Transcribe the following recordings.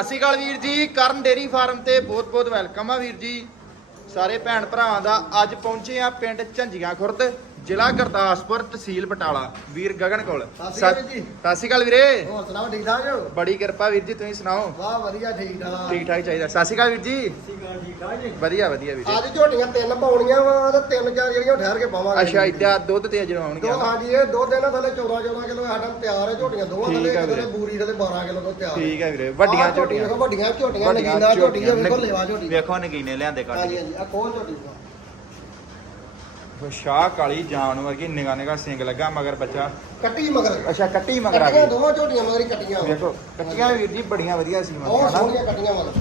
ਸਤਿ ਸ਼੍ਰੀ ਅਕਾਲ ਵੀਰ ਜੀ, ਕਰਨ ਡੇਰੀ ਫਾਰਮ ਤੇ ਬਹੁਤ ਬਹੁਤ ਵੈਲਕਮ ਆ ਵੀਰ ਜੀ। ਸਾਰੇ ਭੈਣ ਭਰਾਵਾਂ ਦਾ ਅੱਜ ਪਹੁੰਚੇ ਆ ਪਿੰਡ ਝੰਜੀਆਂ ਖੁਰਦ। ਜ਼ਿਲ੍ਹਾ ਗੁਰਦਾਸਪੁਰ ਤਹਿਸੀਲ ਬਟਾਲਾ ਵੀਰ ਗਗਨ ਕੋਲ। ਸਤਿ ਸ਼੍ਰੀ ਅਕਾਲ ਜੀ। ਸਤਿ ਸ਼੍ਰੀ ਅਕਾਲ ਵੀਰੇ। ਹੋਰ ਸੁਣਾਓ ਠੀਕ ਠਾਕ ਹੋ ਬੜੀ ਕਿਰਪਾ ਵੀਰ ਜੀ ਤੁਸੀਂ ਸੁਣਾਓ? ਵਾਹ ਵਧੀਆ ਠੀਕ ਠਾਕ। ਠੀਕ ਠਾਕ ਚਾਹੀਦਾ। ਸਤਿ ਸ਼੍ਰੀ ਅਕਾਲ ਵੀਰ ਜੀ। ਠੀਕ ਠਾਕ ਜੀ। ਵਧੀਆ ਵਧੀਆ ਵੀਰੇ ਅੱਜ ਝੋਟੀਆਂ ਤਿੰਨ ਪਾਉਣੀਆਂ ਵਾ ਤੇ ਤਿੰਨ ਚਾਰ ਜਿਹੜੀਆਂ ਠਹਿਰ ਕੇ ਪਾਵਾਂਗੇ। ਅੱਛਾ ਇੱਥੇ ਦੁੱਧ ਤੇ ਦੋ ਜਣਾਉਣਗੇ ਹਾਂਜੀ ਇਹ ਦੋ ਦਿਨ ਥੱਲੇ 14 14 ਕਿਲੋ ਸਾਡਾ ਤਿਆਰ ਹੈ ਝੋਟੀਆਂ। ਦੋਵਾਂ ਠੀਕ ਥੱਲੇ ਆ ਇੱਕ ਵੀਰੇ। ਥੱਲੇ ਬੂਰੀ ਥੱਲੇ 12 ਕਿਲੋ ਤੋਂ ਤਿਆਰ ਠੀਕ ਹੈ ਵੀਰੇ ਵੱਡੀਆਂ ਆਹ ਝੋਟੀਆਂ ਵੇਖੋ ਵੱਡੀਆਂ ਝੋਟੀਆਂ ਨਗੀਨਾ ਝੋਟੀ ਵੇਖੋ ਲੇਵਾ ਝੋਟੀ ਵੇਖੋ ਨਗੀਨੇ ਲਿਆਂਦੇ ਕੱਢ ਹਾਂਜੀ ਕੇ ਹਾਂਜੀ ਆ ਕੋਲ ਝੋਟੀ। ਸ਼ਾਹ ਕਾਲੀ ਜਾਨ ਵਰਗੀ ਨਿਗਾ ਨਿਗਾ ਸਿੰਘ ਲੱਗਾ ਮਗਰ ਬੱਚਾ। ਕੱਟੀ ਮਗਰ। ਅੱਛਾ ਕੱਟੀ ਮਗਰ ਆ ਕੱਟੀਆਂ ਗਈ। ਦੋਵਾਂ ਝੋਟੀਆਂ ਮਗਰ ਹੀ ਕੱਟੀਆਂ ਵਾ। ਵੇਖੋ ਕੱਟੀਆਂ ਵੀਰ ਜੀ ਬੜੀਆਂ ਵਧੀਆ ਸੀ। ਬਹੁਤ ਮਗਰ ਸੋਹਣੀਆਂ ਕੱਟੀਆਂ ਮਗਰ।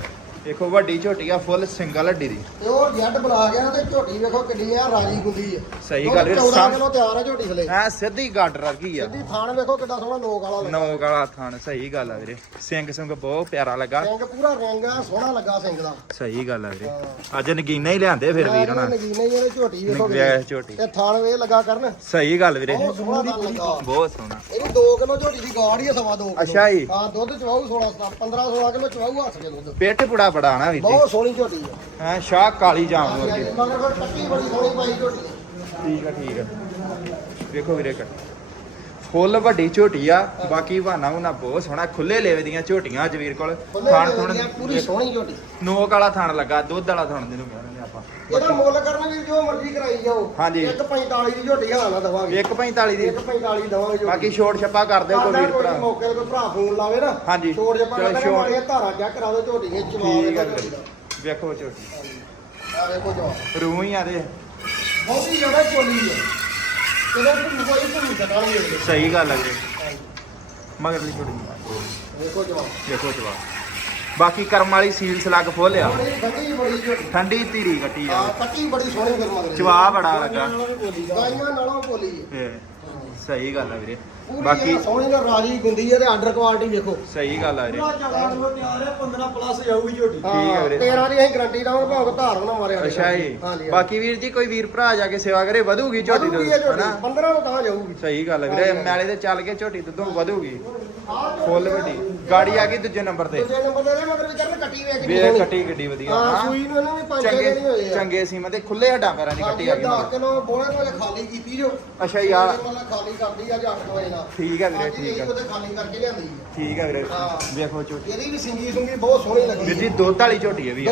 ਦੇਖੋ ਵੱਡੀ ਝੋਟੀ ਆ ਫੁੱਲ ਸਿੰਗਲ ਹੱਡੀ ਦੀ। ਤੇ ਉਹ ਜੱਟ ਬਣਾ ਗਿਆ ਤੇ ਝੋਟੀ ਵੇਖੋ ਕਿੰਨੀ ਆ ਰਾਜੀ ਗੁੰਦੀ ਆ। ਸਹੀ ਗੱਲ ਹੈ, 14 ਸਮ- ਕਿਲੋ ਤਿਆਰ ਆ ਝੋਟੀ ਥੱਲੇ ਐ ਸਿੱਧੀ ਗਾਡਰ ਵਰਗੀ ਆ। ਸਿੱਧੀ ਥਾਣ ਵੇਖੋ ਕਿੱਡਾ ਸੋਹਣਾ ਨੋਕ ਵਾਲਾ ਲੱਗਾ। ਨੌਕ ਵਾਲਾ ਥਣ ਸਹੀ ਗੱਲ ਆ ਵੀਰੇ। ਸਿੰਘ ਸਿੰਘ ਬਹੁਤ ਪਿਆਰਾ ਲੱਗਾ। ਸਿੰਘ ਪੂਰਾ ਰੰਗ ਆ ਸੋਹਣਾ ਲੱਗਾ ਸਿੰਘ ਦਾ। ਸਹੀ ਗੱਲ ਆ ਵੀਰੇ। ਅੱਜ ਨਗੀਨਾ ਹੀ ਲਿਆਂਦੇ ਫਿਰ ਵੀਰ ਹਣਾ। ਨਗੀਨੇ ਹੀ ਇਹਦੇ ਝੋਟੀ ਵੇਖੋ ਵੇਖ ਝੋਟੀ। ਇਹ ਥਾਣ ਵੇ ਲੱਗਾ ਕਰਨ। ਸਹੀ ਗੱਲ ਵੀਰੇ। ਬਹੁਤ ਸੋਹਣਾ ਇਹਨੂੰ 2 ਕਿਲੋ ਝੋਟੀ ਦੀ ਗਾੜ ਆ ਸਵਾ 2 ਅੱਛਾ ਜੀ। ਹਾਂ ਦੁੱਧ ਚਵਾਉ 16 15 16 ਕਿਲੋ ਚਵਾਉ ਹੱਸ ਕੇ ਦੁੱਧ। ਪਿੱਠ ਪੁੜਾ ਬੜਾ ਨਾ ਵੀਰ ਜੀ। ਬਹੁਤ ਸੋਹਣੀ ਝੋਟੀ ਆ ਐ ਸ਼ਾਹ ਕਾਲੀ ਮਗਰ ਫਿਰ ਬੜੀ ਸੋਹਣੀ ਪਾਈ ਝੋਟੀ। ਠੀਕ ਆ ਠੀਕ ਆ। ਵੇਖੋ ਵੀਰੇ ਕੱਟ। ਫੁੱਲ ਵੱਡੀ ਝੋਟੀ ਆ ਬਾਕੀ ਬਹਾਨਾ ਹੁਣਾ ਬਹੁਤ ਸੋਹਣਾ ਖੁੱਲੇ ਲੇਵੇ ਦੀਆਂ ਝੋਟੀਆਂ ਅੱਜ ਵੀਰ ਕੋਲ। ਖੁੱਲੇ ਥਣ ਪੂਰੀ ਸੋਹਣੀ ਝੋਟੀ। ਨੋਕ ਵਾਲਾ ਥਣ ਲੱਗਾ ਦੁੱਧ ਵਾਲਾ ਥਣ ਜਿਹਨੂੰ ਕਹਿੰਦੇ ਆਪਾਂ। ਇਹਦਾ ਮੁੱਲ ਕਰਨਾ ਵੀ ਜੋ ਮਰਜ਼ੀ ਕਰਾਈ ਜਾਓ। ਹਾਂਜੀ। 145 ਦੀ ਝੋਟੀ ਹਾਂ ਨਾ ਦਵਾਂਗੇ। 145 ਦੀ। 145 ਦਵਾਂਗੇ ਬਾਕੀ ਛੋਟ ਛੱਪਾ ਕਰ ਦਿਓ ਕੋਈ ਕਰਦਾ ਵੀਰ ਭਰਾ। ਮੌਕੇ ਤੇ ਕੋਈ ਭਰਾ ਫੋਨ ਲਾਵੇ ਨਾ। ਹਾਂਜੀ। ਛੋੜ ਜੇ ਚਲੋ ਪਾ ਛੋੜ। ਮਾਰੀਆਂ ਧਾਰਾ ਚੈੱਕ ਕਰਾ ਦਿਓ ਝੋਟੀ ਦੇ ਜਵਾਬ ਵੀਰੇ। ਵੇਖੋ ਝੋਟੀ। ਆ ਵੇਖੋ ਜਵਾਬ। ਰੂਹ ਹੀ ਆ ਦੇ ਬਹੁਤੀ ਜ਼ਿਆਦਾ ਚੋਲੀ ਹੈ ਕੋਈ ਹੈ ਸਹੀ ਗੱਲ ਆ ਵੀਰੇ। ਮਗਰ ਲਈ ਨੂੰ ਵੇਖੋ ਜਵਾਬ। ਵੇਖੋ ਜਵਾ ਬਾਕੀ ਕਰਮ ਵਾਲੀ ਸੀਲ ਸਲੱਗ ਫੋਲਿਆ ਬੜੀ ਠੰਡੀ ਬੜੀ ਝੋਟੀ ਠੰਡੀ ਧੀਰੀ ਕੱਟੀ ਆ। ਆ ਕੱਟੀ ਬੜੀ ਸੋਹਣੀ ਫਿਰ ਮਗਰ ਜਵਾ ਬੜਾ ਲੱਗਾ। ਗਾਈਆਂ ਨਾਲੋਂ ਬੋਲੀ ਹੈ ਸਹੀ ਗੱਲ ਆ ਵੀਰੇ। ਪੂਰੀ ਬਾਕੀ ਸੋਹਣੀ ਦਾ ਰਾਜੀ ਗੁੰਦੀ ਹੈ ਤੇ ਆਰਡਰ ਕੁਆਲਿਟੀ ਵੇਖੋ। ਸਹੀ ਗੱਲ ਆ ਵੀਰੇ। ਤਿਆਰ ਹੈ 15 ਪਲੱਸ ਜਾਊਗੀ ਝੋਟੀ। ਠੀਕ ਹੈ ਵੀਰੇ। 13 ਦੀ ਅਸੀਂ ਗਾਰੰਟੀ ਦਵਾਂਗੇ ਭਾਵੇਂ ਧਾਰ ਨਾ ਮਾਰਿਆ ਅੱਛਾ ਜੀ। ਬਾਕੀ ਵੀਰ ਜੀ ਕੋਈ ਵੀਰ ਭਰਾ ਜਾ ਕੇ ਸੇਵਾ ਕਰੇ ਵਧੂਗੀ ਝੋਟੀ ਤੋਂ ਝੋਟੀ ਹਨਾ? 15 ਨੂੰ ਤਾਂ ਜਾਊਗੀ। ਸਹੀ ਗੱਲ ਆ ਵੀਰੇ ਮੈਲੇ ਤੇ ਚੱਲ ਕੇ ਝੋਟੀ ਦੁੱਧੋਂ ਵਧੂਗੀ। ਫੁੱਲ ਵੱਡੀ ਗਾੜੀ ਆ ਗਈ ਦੂਜੇ ਨੰਬਰ ਤੇ। ਦੂਜੇ ਨੰਬਰ ਤੇ ਮਗਰ ਵੀ ਕਰਨ ਕੱਟੀ ਵੇਖ ਵੇ ਕੱਟੀ ਗੱਡੀ ਵਧੀਆ ਹਾਂ ਹਾਂ। ਸੂਈ ਨੂੰ ਇਹਨਾਂ ਨੇ ਪੰਜ ਛੇ ਦਿਨ ਹੀ ਹੋਏ ਚੰਗੇ ਚੰਗੇ ਸੀਮਾ ਤੇ ਖੁੱਲੇ ਹੱਡਾਂ ਪੈਰਾਂ ਦੀ ਕੱਟੀ ਆ ਗਈ 10 ਮਗਰ। ਕਿਲੋ ਬੋਲੇ ਤੋਂ ਖਾਲੀ ਕੀਤੀ ਜੋ। ਅੱਛਾ ਯਾਰ ਮਤਲਬ ਖਾਲੀ ਕਰਦੀ ਅੱਜ 8 ਵਜੇ ਨਾਲ ਠੀਕ ਆ ਵੀਰੇ ਠੀਕ ਇਹ ਆ ਉਹਦੇ ਖਾਲੀ ਕਰਕੇ ਲਿਆਂਦੀ। ਹੈ। ਠੀਕ ਆ ਵੀਰੇ। ਵੇਖੋ ਝੋਟੀ। ਇਹਦੀ ਵੀ ਸਿੰਗੀ ਸੁੰਗੀ ਬਹੁਤ ਸੋਹਣੀ ਲੱਗੀ। ਵੀਰ ਜੀ ਦੁੱਧ ਵਾਲੀ ਝੋਟੀ ਹੈ। ਵੀ।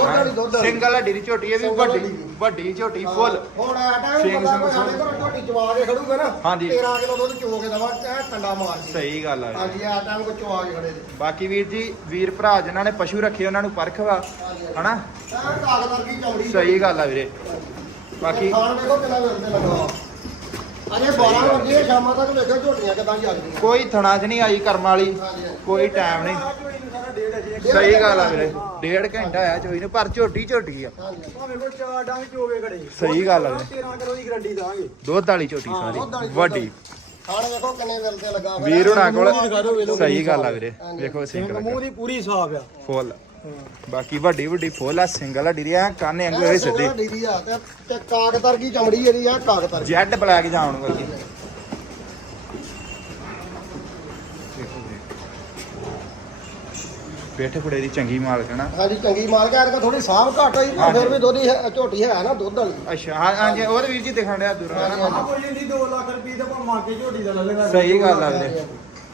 ਸਿੰਗਲ ਹੱਡੀ ਦੀ ਝੋਟੀ ਹੈ ਵੀ ਸਿੰਗਲ ਵੱਡੀ। ਵੱਡੀ ਝੋਟੀ ਫੁੱਲ। ਹੁਣ ਆ ਟਾਈਮ ਸਿੰਘ ਬੰਦਾ ਸਿੰਘ ਕੋਈ ਸਾਡੇ ਘਰੋਂ ਝੋਟੀ ਚਵਾ ਕੇ ਖੜੂਗਾ ਨਾ ਹਾਂਜੀ। 13 ਕਿਲੋ ਦੁੱਧ ਚੋ ਕੇ ਦਵਾ ਐ ਟੰਡਾ ਮਾਰ ਸਹੀ ਗੱਲ ਆ। ਹਾਂਜੀ ਆ ਟਾਈਮ ਕੋ ਚਵਾ ਕੇ ਖੜੇ ਨੇ। ਬਾਕੀ ਵੀਰ ਜੀ ਵੀਰ ਭਰਾ ਜਿਨ੍ਹਾਂ ਨੇ ਪਸ਼ੂ ਰੱਖੇ ਉਹਨਾਂ ਨੂੰ ਪਰਖ ਵਾ ਹਨਾ? ਚੌੜੀ ਸਹੀ ਗੱਲ ਆ ਵੀਰੇ। ਬਾਕੀ ਖਾਣ ਵੇਖੋ ਕਿੰਨਾ ਮਿਲਦੇ ਲੱਗਾ ਅਜੇ 12 ਵਜੇ ਆ, ਸ਼ਾਮਾਂ ਤੱਕ ਵੇਖੋ ਝੋਟੀਆਂ ਕਿਦਾਂ ਜਾਂਦੀਆਂ ਕੋਈ ਥਣਾ 'ਚ ਨਹੀਂ ਆਈ ਕਰਮ ਵਾਲੀ ਕੋਈ ਟਾਈਮ ਨਹੀਂ। ਸਹੀ ਗੱਲ ਆ ਵੀਰੇ। ਡੇਢ ਘੰਟਾ ਆਇਆ ਚੋਈ ਨੂੰ ਪਰ ਝੋਟੀ ਝੋਟੀ ਆ। ਹਾਂਜੀ ਭਾਵੇਂ ਕੋਈ ਚਾਰ ਡੰਗ ਚੋਵੇ ਖੜੇ। ਸਹੀ ਗੱਲ ਆ ਵੀਰੇ। 13 ਕਿਲੋ ਦੀ ਗਰੰਟੀ ਦਾਂਗੇ। ਦੁੱਧ ਵਾਲੀ ਝੋਟੀ ਸਾਰੀ। ਵੱਡੀ। ਖਾਣ ਵੇਖੋ ਕਿੰਨੇ ਮਿਲਦੇ ਲੱਗਾ ਵੀਰ ਹੁਣਾਂ ਕੋਲ ਸਹੀ ਗੱਲ ਆ ਵੀਰੇ। ਵੇਖੋ ਸਿੰਗਲ ਮੂੰਹ ਦੀ ਪੂਰੀ ਸਾਫ਼ ਆ। ਫੁੱਲ। ਬਾਕੀ ਵੱਡੀ ਵੱਡੀ ਫੁੱਲ ਆ ਸਿੰਗਲ ਆ ਡਿਰਿਆ ਕਾਨੇ ਅੰਗੂ ਇਹ ਸਿੱਧੇ। ਆ ਤੇ ਤੇ ਕਾਗਤਰ ਕੀ ਚਮੜੀ ਜਿਹੜੀ ਆ ਕਾਗਤਰ ਜੈਡ ਬਲੈਕ ਜਾਣ ਵਰਗੀ। ਬੇਟੇ ਕੁੜੇ ਦੀ ਚੰਗੀ ਮਾਲਕ ਨਾ ਹਾਂਜੀ ਚੰਗੀ ਮਾਲਕ ਆ ਇਹਦਾ ਥੋੜੀ ਸਾਹ ਘੱਟ ਹੋਈ ਪਰ ਹਾਂਜੀ। ਫਿਰ ਵੀ ਦੋਦੀ ਹੈ- ਝੋਟੀ ਹੈ ਨਾ ਦੁੱਧ ਵਾਲੀ ਅੱਛਾ ਹਾਂ ਹਾਂਜੀ ਉਹ ਤਾਂ ਵੀਰ ਜੀ ਦਿਖਣ ਡਿਆ ਦੂਰੋਂ। ਹਾਂਜੀ। ਕੋਈ ਜਾਂਦੀ 2 ਲੱਖ ਰੁਪਏ ਤੇ ਆਪਾਂ ਮੰਗ ਕੇ ਝੋਟੀ ਦਾ ਲੈ ਲੈਣਾ ਸਹੀ ਗੱਲ ਆ ਵੀਰੇ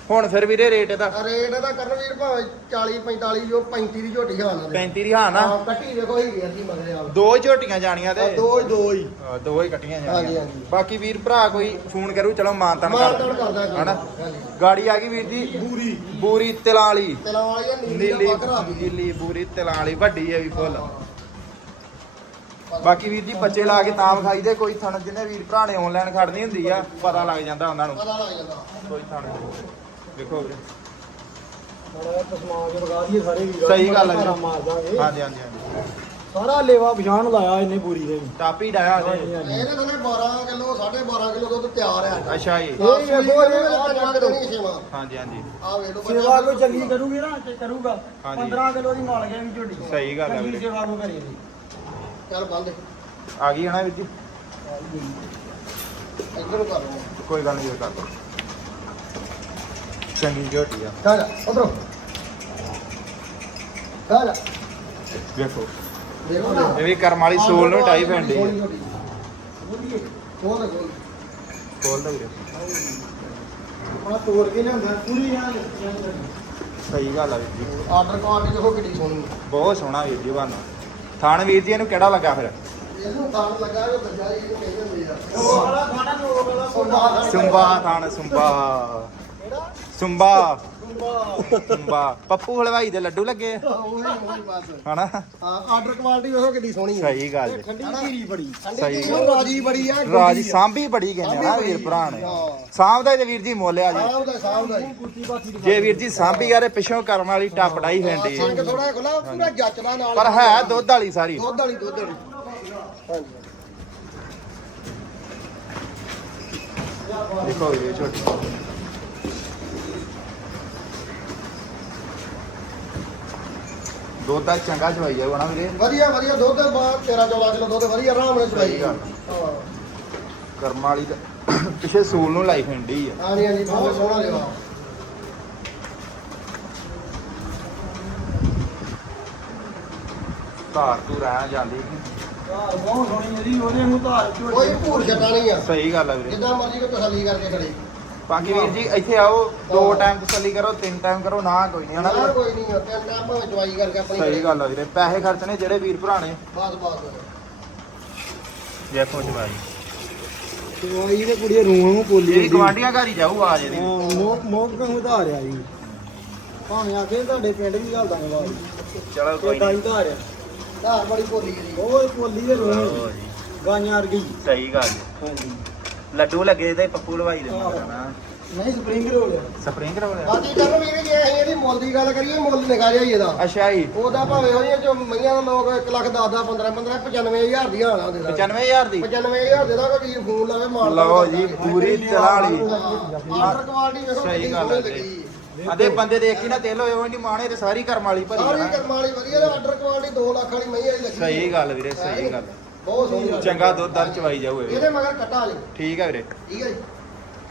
ਹੁਣ ਫਿਰ ਵੀਰੇ ਰੇਟ ਇਹਦਾ। ਰੇਟ ਇਹਦਾ ਕਰਨ ਵੀਰ ਭਾਵੇਂ 40 45 ਜੋ 35 ਦੀ ਝੋਟੀ ਹਾਂ ਨਾ 35 ਦੀ ਹਾਂ ਨਾ। ਹਾਂ ਕੱਟੀ ਵੇਖੋ ਹੀ ਗਿਆ ਸੀ ਮਗਰੇ ਆ ਦੋ ਝੋਟੀਆਂ ਜਾਣੀਆਂ ਤੇ। ਦੋ ਦੋ ਹੀ। ਹਾਂ, ਦੋ ਹੀ ਕੱਟੀਆਂ ਹਾਂਜੀ, ਜਾਣੀਆਂ। ਹਾਂਜੀ। ਬਾਕੀ ਵੀਰ ਭਰਾ ਕੋਈ ਫੋਨ ਕਰੂ ਚਲੋ ਮਾਨਤਨ ਮਾਰਤਣ ਕਰ ਕਰਦਾ। ਹਨਾ। ਗਾੜੀ ਆ ਗਈ ਵੀਰ ਜੀ। ਬੂਰੀ। ਬੂਰੀ ਤਿਲਾਂ ਵਾਲੀ ਤਿਲਾਂ ਵਾਲੀ ਆ ਨੀਲੀ ਨੀਲੀ ਦਾ ਦੀ ਬੂਰੀ ਤਿਲਾਂ ਵਾਲੀ ਵੱਡੀ ਹੈ ਵੀ ਫੁੱਲ। ਬਾਕੀ ਵੀਰ ਜੀ ਬੱਚੇ ਲਾ ਕੇ ਤਾਂ ਵਿਖਾਈ ਦੇ ਕੋਈ ਥਣ ਜਿਹਨੇ ਵੀਰ ਭਰਾ ਨੇ ਆਨਲਾਈਨ ਖੜਨੀ ਹੁੰਦੀ ਆ ਪਤਾ ਲੱਗ ਜਾਂਦਾ ਉਹਨਾਂ ਨੂੰ। ਪਤਾ ਲੱਗ ਜਾਂਦਾ। ਕੋਈ ਥਣ ਵੀਰੇ। ਵਗਾ ਦਈਏ ਸਾਰੇ ਵੀਰਾਂ ਸਹੀ ਗੱਲ ਆ ਨੂੰ, ਵੀਰੇ। ਮਾਰ ਦਾਂਗੇ ਹਾਂਜੀ ਹਾਂਜੀ ਹਾਂਜੀ। ਸਾਰਾ ਲੇਵਾ ਪਛਾਣ ਲਾਇਆ ਇਹਨੇ ਪੂਰੀ ਦੇ। ਟਾਪੀ ਡਾਇਆ ਹਾਂਜੀ ਹਾਂਜੀ। ਇਹਦੇ ਥੱਲੇ 12 ਕਿਲੋ 12.5 ਕਿਲੋ ਦੁੱਧ ਤਿਆਰ ਆ ਅੱਛਾ ਜੀ। ਇਹ ਵੇਖੋ ਇਹ ਆਹ ਜਵਾਕ ਦੇਣੀ ਸੇਵਾ। ਹਾਂਜੀ ਹਾਂਜੀ। ਆ ਵੇਖ ਲਓ ਸੇਵਾ ਕੋਈ ਚੰਗੀ ਕਰੂਗੀ ਨਾ ਤੇ ਕਰੂਗਾ। ਹਾਂਜੀ। 15 ਕਿਲੋ ਦੀ ਮਾਲ ਗਿਆ ਵੀ ਝੋਟੀ। ਸਹੀ ਗੱਲ ਆ ਚੰਗੀ ਵੀਰੇ। ਸੇਵਾ ਕੋ ਕਰੀ ਦੀ ਚੱਲ ਬੰਦ। ਆ ਗਈ ਹਨਾ ਵੀਰ ਜੀ? ਇੱਧਰ ਨੂੰ ਕਰ ਲਓ। ਕੋਈ ਗੱਲ ਨਹੀਂ ਕਰ ਚੰਗੀ ਝੋਟੀ ਆ ਚੱਲ ਉਧਰੋਂ ਹਾਂ ਲੈ, ਵੇਖੋ ਦੇਖੋ ਨਾ ਇਹ ਵੀ ਕਰਮ ਵਾਲੀ ਸੋਲ ਨੂੰ ਟਾਈ ਪੈਂਦੀ ਸੋਹਣੀ ਝੋਟੀ। ਖੋਲ ਦੇ, ਖੋਲ। ਖੋਲ ਦੋ ਵੀਰੇ ਆਪਣਾ ਤੋੜ ਕੇ ਲਿਆਉਂਦਾ ਪੂਰੀ ਨਾਲ ਸਹੀ ਗੱਲ ਆ ਵੀਰ ਜੀ ਆਰਡਰ ਕੁਆਲਿਟੀ ਦੇਖੋ ਕਿੰਨੀ ਸੋਹਣੀ ਹੈ। ਬਹੁਤ ਸੋਹਣਾ ਵੀਰ ਜੀ ਬਾਨਾ ਥਾਣ ਵੀਰ ਜੀ ਇਹਨੂੰ ਕਿਹੜਾ ਲੱਗਾ ਫਿਰ ਇਹਨੂੰ ਖਾਣ ਲੱਗਾ ਜੋ ਬਜਾਈ ਇਹ ਕਹਿੰਦੇ ਹੁੰਦੇ ਆ ਉਹ ਵਾਲਾ ਖਾਣਾ ਤੋੜ ਵਾਲਾ ਸੁੰਬਾ ਸੁੰਬਾ ਥਾਣ ਸੁੰਬਾ ਸੁੰਬਾ ਸੁੰਬਾ ਪੱਪੂ ਹਲਵਾਈ ਦੇ ਲੱਡੂ ਲੱਗੇ ਆ, ਉਹੀ ਉਹੀ ਬਸ ਹਨਾ? ਹਾਂ ਆਰਡਰ ਕੁਆਲਿਟੀ ਵੇਖੋ ਕਿੰਨੀ ਸੋਹਣੀ ਹੈ ਸਹੀ ਗੱਲ ਜੀ। ਠੰਡੀ ਧੀਰੀ ਬੜੀ। ਸਹੀ ਨੂੰ ਰਾਜੀ ਬੜੀ ਆ ਰਾਜੀ ਸਾਂਭੀ ਬੜੀ ਕਹਿੰਦੇ ਆ ਨਾ ਵੀਰ ਭਰਾ ਨੇ। ਸਾਂਭਦਾ ਤੇ ਵੀਰ ਜੀ ਮੋਲਿਆ ਜੀ। ਸਾਹਬ ਦਾ ਸਾਹਬ ਦਾ। ਕੁੱਤੀ ਬਾਤੀ ਜੇ ਵੀਰ ਜੀ ਸਾਂਭੀ ਯਾਰੇ ਪਿੱਛੋਂ ਕਰਮ ਵਾਲੀ ਟੱਪੜਾਈ ਫੈਂਦੀ ਸੰਗ ਥੋੜਾ ਖੁੱਲਾ ਪੂਰਾ ਜੱਚਦਾ ਨਾਲ ਪਰ ਹੈ ਦੁੱਧ ਵਾਲੀ ਸਾਰੀ। ਦੁੱਧ ਵਾਲੀ ਦੁੱਧ ਵਾਲੀ। ਹਾਂਜੀ ਦੇਖੋ ਵੀਰੇ ਛੋਟੀ। ਦੁੱਧ ਦਾ ਚੰਗਾ ਚਵਾਈ ਜਾਊਗਾ ਨਾ ਵੀਰੇ। ਵਧੀਆ ਵਧੀਆ ਦੁੱਧ ਬਾਅਦ 13 14 ਕਿਲੋ ਦੁੱਧ ਵਧੀਆ ਆਰਾਮ ਨਾਲ ਚਵਾਈ ਸਹੀ ਗੱਲ। ਹਾਂ। ਕਰਮ ਵਾਲੀ ਤਾਂ ਪਿੱਛੇ ਸੂਲ ਨੂੰ ਲਾਈ ਫੈਂਡੀ ਆ। ਹਾਂਜੀ ਹਾਂਜੀ ਬਹੁਤ ਸੋਹਣਾ ਲਿਆ ਧਾਰ ਤੂੰ ਰਹਿ ਜਾਂਦੀ ਧਾਰ ਬਹੁਤ ਸੋਹਣੀ ਇਹਦੀ ਉਹਦੇ ਨੂੰ ਧਾਰ ਕੋਈ ਭੂਰ ਛੱਟਾ ਨਹੀਂ ਆ। ਸਹੀ ਗੱਲ ਆ ਵੀਰੇ। ਜਿੱਦਾਂ ਮਰਜ਼ੀ ਕੋ ਤਸੱਲੀ ਕਰਕੇ ਖੜੇ। ਬਾਕੀ ਵੀਰ ਜੀ ਇੱਥੇ ਆਓ ਦੋ ਟਾਈਮ ਤਸੱਲੀ ਕਰੋ ਤਿੰਨ ਟਾਈਮ ਕਰੋ ਨਾ ਕੋਈ ਨਹੀਂ ਹਨਾ? ਨਾ ਵੀਰੇ? ਕੋਈ ਨਹੀਂ ਤਿੰਨ ਟਾਈਮ ਭਾਵੇਂ ਚਵਾਈ ਕਰਕੇ ਆਪਣੀ ਸਹੀ ਗੱਲ ਆ ਵੀਰੇ ਪੈਸੇ ਖਰਚਣੇ ਜਿਹੜੇ ਵੀਰ ਭਰਾ ਨੇ। ਬਾਤ ਬਾਤ। ਜੈਫੋ ਚਵਾਈ ਚਵਾਈ ਇਹਦੇ ਕੁੜੀ ਰੂਹ ਨੂੰ ਕੋਲੀ ਇਹ ਵੀ ਗਵਾਂਡੀਆਂ ਘਰ ਹੀ ਜਾਊ ਆਜ ਇਹਦੀ। ਮੋਕ ਮੋਕ ਨੂੰ ਧਾਰਿਆ ਜੀ? ਭਾਵੇਂ ਆਖੇ ਤੁਹਾਡੇ ਪਿੰਡ ਵੀ ਗੱਲ ਦਾਂਗੇ ਬਾਅਦ ਚਲੋ ਕੋਈ ਨਹੀਂ। ਧਾਰਿਆ ਧਾਰ ਬੜੀ ਭੋਲੀ ਜੀ। ਉਹ ਕੋਲੀ ਦੇ ਰੂਹ ਜੀ। ਗਾਈਆਂ ਵਰਗੀ। ਸਹੀ ਗੱਲ। ਹਾਂਜੀ। ਲੱਡੂ ਲੱਗੇ ਤੇ ਪੱਪੂ ਲਵਾਈ ਦੇ ਮਗਰ ਨਾ ਨਹੀਂ ਸਪਰਿੰਗ ਰੋਲ ਸਪਰਿੰਗ ਕਰੋ ਬਾਕੀ ਕਰਨ ਵੀਰ ਜੇ ਅਸੀਂ ਇਹਦੀ ਮੁੱਲ ਦੀ ਗੱਲ ਕਰੀਏ ਮੁੱਲ ਨਿਕਾ ਜਿਆ ਇਹਦਾ। ਅੱਛਾ ਜੀ। ਉਹਦਾ ਭਾਵੇਂ ਹੋਈਆਂ ਜੋ ਮਈਆਂ ਦਾ ਲੋਕ 1 ਲੱਖ 10 10 15 15 95000 ਦੀਆਂ ਆਣਾ ਦੇ। ਦਾਂਗੇ 95000 ਦੀ? 95000 ਦੇ ਦਾਂਗੇ ਵੀਰ ਫੋਨ ਲਾਵੇ ਮਾਰ ਲਓ ਜੀ ਪੂਰੀ ਤਰ੍ਹਾਂ ਵਾਲੀ। ਆਰਡਰ ਕੁਆਲਿਟੀ ਵੇਖੋ ਸਹੀ ਕਿੰਨੀ ਗੱਲ ਸੋਹਣੀ ਹੈ ਲੱਗੀ। ਆਦੇ ਬੰਦੇ ਦੇ ਇੱਕ ਹੀ ਨਾ ਤੇਲ ਹੋਏ ਨਹੀਂ ਮਾਣੇ ਤੇ ਸਾਰੀ ਕਰਮ ਵਾਲੀ ਭਰੀ ਸਾਰੀ ਕਰਮਾਂ ਵਾਲੀ ਵਧੀਆ ਆਰਡਰ ਕੁਆਲਿਟੀ 2 ਲੱਖ ਵਾਲੀ ਮਈ ਵਾਲੀ ਲੱਗੀ ਸਹੀ ਗੱਲ ਵੀਰੇ ਸਹੀ ਗੱਲ। ਬਹੁਤ ਸੋਹਣੀ ਚੰਗਾ ਦੁੱਧ ਦਰ ਚਵਾਈ ਜਾਊ ਇਹ। ਇਹਦੇ ਮਗਰ ਕੱਟਾ ਵਾਲੀ ਠੀਕ ਹੈ ਵੀਰੇ। ਠੀਕ ਹੈ ਜੀ।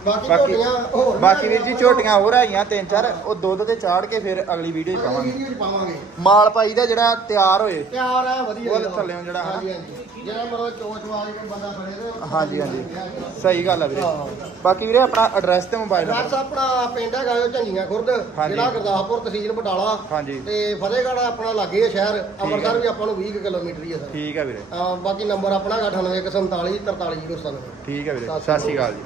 ਬਾਕੀ ਬਾਕੀ ਝੋਟੀਆਂ ਹੋਰ ਬਾਕੀ ਵੀਰ ਜੀ ਝੋਟੀਆਂ ਹੋਰ ਆਈਆਂ ਤਿੰਨ ਚਾਰ ਉਹ ਦੁੱਧ ਤੇ ਚਾੜ ਕੇ ਫਿਰ ਅਗਲੀ ਵੀਡੀਓ 'ਚ ਪਾਵਾਂਗੇ। ਵੀਡੀਓ 'ਚ ਪਾਵਾਂਗੇ। ਮਾਲ ਪਾਈ ਦਾ ਜਿਹੜਾ ਤਿਆਰ ਹੋਏ। ਪਿਆਰ ਆ ਵਧੀਆ ਉਹ ਇਹਦਾ। ਥੱਲਿਓਂ ਜਿਹੜਾ ਹਨਾ। ਹਾਂਜੀ ਹਾਂਜੀ। ਜਿਹੜਾ ਮਰੋ ਚੋਚ ਵਾਲੀ ਕੋਈ ਬੰਦਾ ਫੜੇ ਤੇ ਉਹ ਹਾਂਜੀ, ਹਾਂਜੀ। ਸਹੀ ਗੱਲ ਆ ਵੀਰੇ। ਹਾਂ। ਬਾਕੀ ਵੀਰੇ ਆਪਣਾ ਐਡਰੈਸ ਤੇ ਮੋਬਾਈਲ ਨੰਬਰ ਆਪਣਾ ਪਿੰਡ ਹੈਗਾ ਜੋ ਝੰਡੀਆਂ ਖੁਰਦ ਹਾਂਜੀ। ਜਿਹੜਾ ਗੁਰਦਾਸਪੁਰ ਤਹਿਸੀਲ ਬਟਾਲਾ। ਹਾਂਜੀ। ਤੇ ਫਤਿਹਗੜ੍ਹ ਆਪਣਾ ਲਾਗੇ ਹੈ ਸ਼ਹਿਰ। ਅੰਮ੍ਰਿਤਸਰ ਵੀ ਆਪਾਂ ਨੂੰ 20 ਕੁ ਕਿਲੋਮੀਟਰ ਹੀ ਹੈ ਸਰ। ਠੀਕ ਹੈ ਵੀਰੇ। ਅਹ ਬਾਕੀ ਨੰਬਰ ਆਪਣਾ ਹੈਗਾ 98 147 43 097 ਠੀਕ ਹੈ ਵੀਰੇ। ਸਤਿ ਸ਼੍ਰੀ ਅਕਾਲ ਜੀ।